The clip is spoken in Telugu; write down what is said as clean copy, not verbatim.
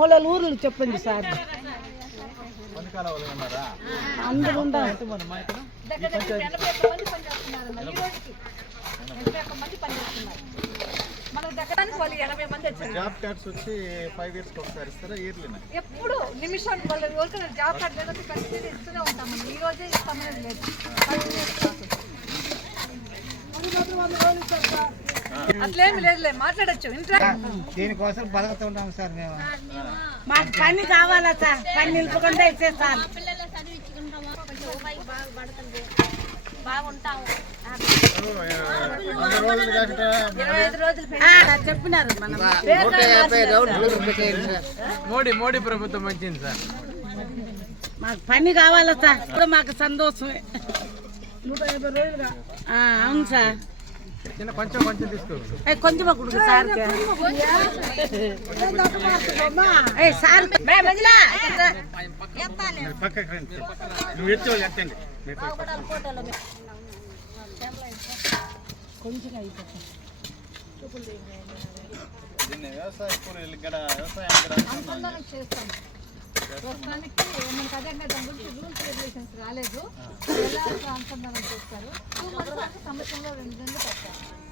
వాళ్ళ ఊర్లు చెప్పండి సార్. అందరూ జాబ్ కార్డ్స్ వచ్చి 5 years ఒకసారి ఇస్తారా? ఇయర్లీ ఎప్పుడు నిమిషం వాళ్ళు ఎవరికైనా జాబ్ కార్డ్ లేకపోతే ఖచ్చితంగా ఇస్తూనే ఉంటాం. మనం ఈ రోజే ఇస్తామనేది లేదు. అట్లేమి లేదులే, మాట్లాడచ్చు. దీనికోసం బతుకుతుంటాం సార్ మేము. మాకు పని కావాలా సార్? పని నిలుపుకుండా ఇస్తే సార్ చెప్పినారు. మోడీ ప్రభుత్వం వచ్చింది సార్. మాకు పని కావాలా సార్? ఇప్పుడు మాకు సంతోషమే. 150 రోజులుగా. అవును సార్. కొంచెం తీసుకో. కొంచెం కొడుకు సార్. సార్ కొంచెం వ్యవసాయ కూలీలు ఇక్కడ అనుసంధానం చేస్తాం. ప్రస్తుతానికి మనకు అదే దాని గురించి రూల్స్ రెగ్యులేషన్స్ రాలేదు. ఎలా అనుసంధానం చేస్తారు? 2 months సంవత్సరంలో 2 పడతారు.